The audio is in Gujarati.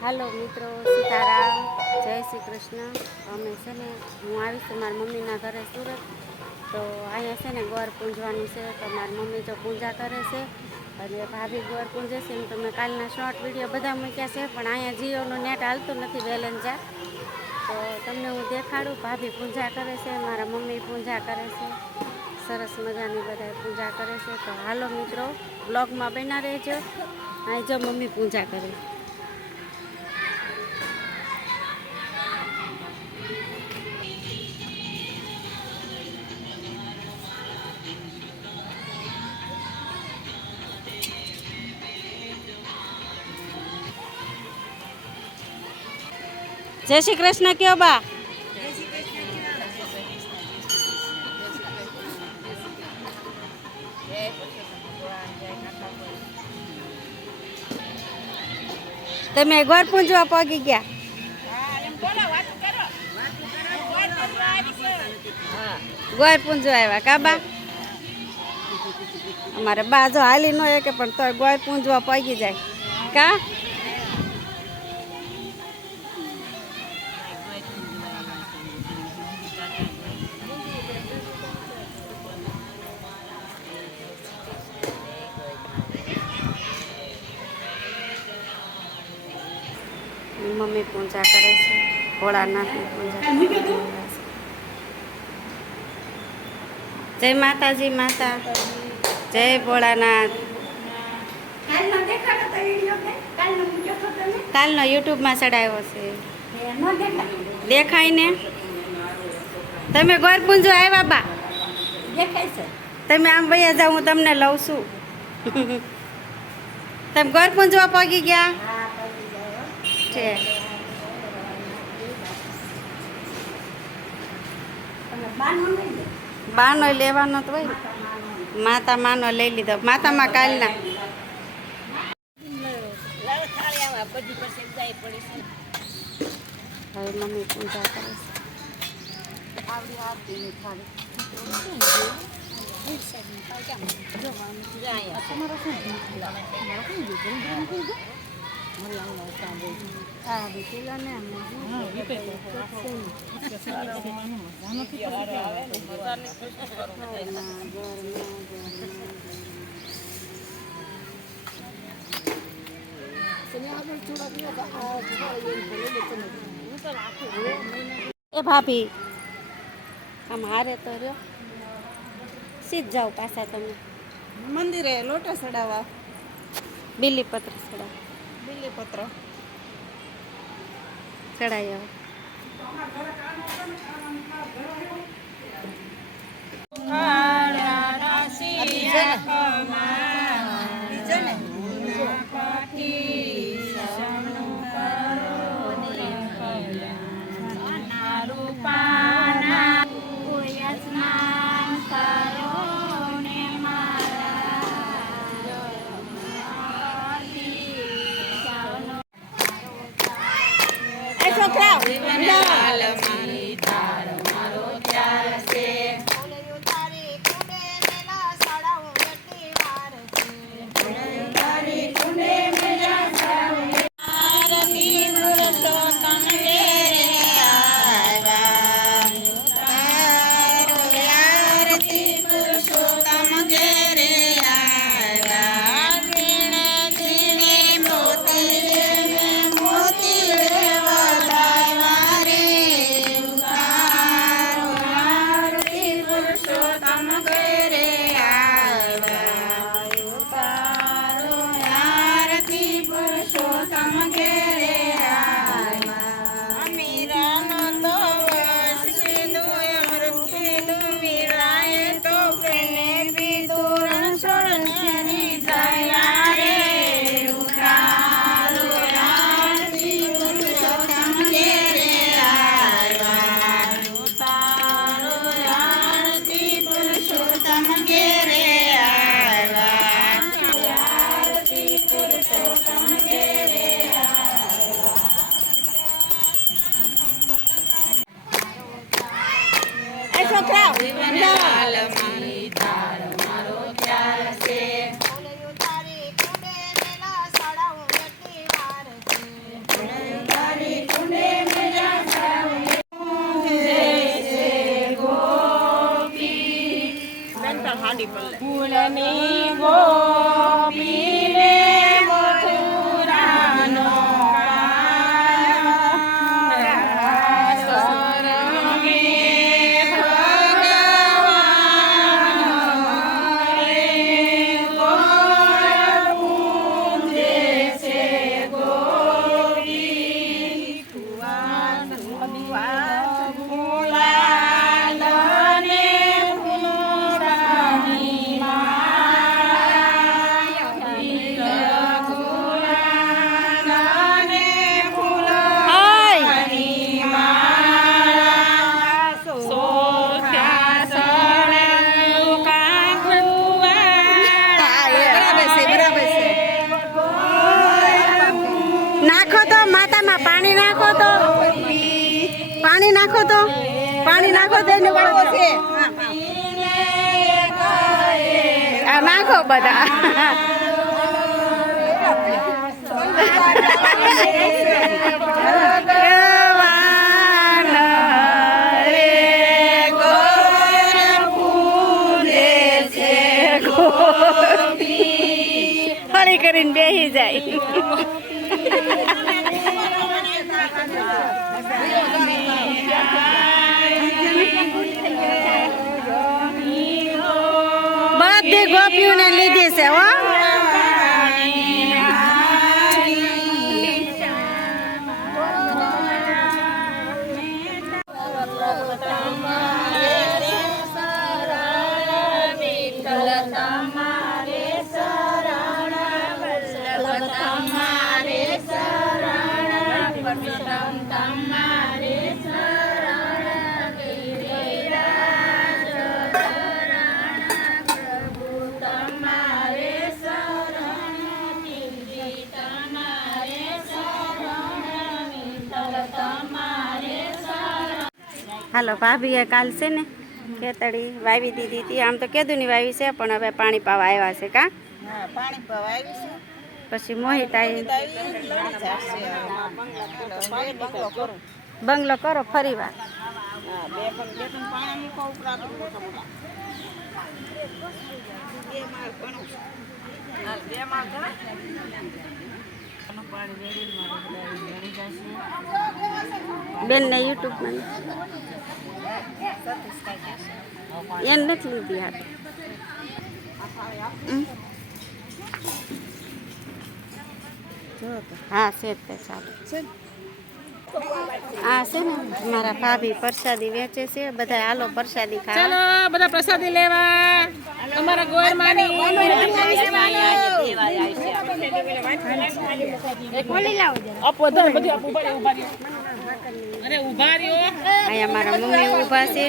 હાલો મિત્રો, સીતારામ, જય શ્રી કૃષ્ણ. અમે છે ને હું આવીશ મારી મમ્મીના ઘરે સુરત. તો અહીંયા છે ને ગોર પૂંજવાનું છે. તો મારી મમ્મી જો પૂજા કરે છે અને ભાભી ગોર પૂંજે છે. એમ તો મેં કાલના શોર્ટ વિડીયો બધા મૂક્યા છે, પણ અહીંયા જીઓનું નેટ હાલતું નથી વેલેન્જા. તો તમને હું દેખાડું. ભાભી પૂજા કરે છે, મારા મમ્મી પૂજા કરે છે. સરસ મજાની બધા પૂજા કરે છે. તો હાલો મિત્રો, બ્લોગમાં બન્યા રહેજો. અહીં જો મમ્મી પૂજા કરે. જય શ્રી કૃષ્ણ કયો બા. તમે ગોર પૂંજવા પગી ગયા? ગોર પૂંજવા આવ્યા કાબા? અમારે બા જો હાલી ન કે પણ તો ગોર પૂંજવા પગી જાય કા. મમ્મી પૂજા કરે છે, ભોળાનાથની પૂજા. જય માતાજી માતા, જય ભોળાનાથ. કાલનો યુટ્યુબમાં ચડાવ્યો છે, દેખાય ને. તમે ગોર પૂંજો આવ્યા બા? દેખાય છે. તમે આમ વયા જાઓ, હું તમને લઉં છું. તમે ગોર પૂંજવા પગી ગયા છે? બાનો લેવાનો તો હોય. માતા માનો લઈ લીધો. માતામાં કાલના હવે મમ્મી પૂજા કરે એ ભાભી આમ હારે તો રહ્યો. સીધ જાઓ પાછા તમે મંદિરે લોટા ચડાવવા. બીલીપત્ર ચડાવ. બીલીપત્ર ચડાવી આવો. ફૂલની ગોપીને મથુરાનો નાખો તો માતામાં પાણી નાખો તો પાણી નાખો તો પાણી નાખો તો એને છે આ નાખો બધા હળી કરીને બેસી જાય બધી ગોપીઓને લીધી છે હો હાલો ભાભીએ કાલ છે ને ખેતડી વાવી દીધી હતી આમ તો કેદુની વાવી છે પણ હવે પાણી પાવા આવ્યા છે કા પાણી પીવા આવીશું પછી મોહિતાઈ બંગલો કરો ફરી વાર બે પાણી મૂકો ઉપરા બે માળ બેન ને યુટ્યુબમાં એને નથી લીધી હાથ હા છે તે ચાલુ આ છે ને મારા ભાભી પ્રસાદી વેચે છે બધા હાલો પ્રસાદી ખાવા ચાલો બધા પ્રસાદી લેવા અમારા ગોરમાની અહીંયા મારા મમ્મી ઊભા છે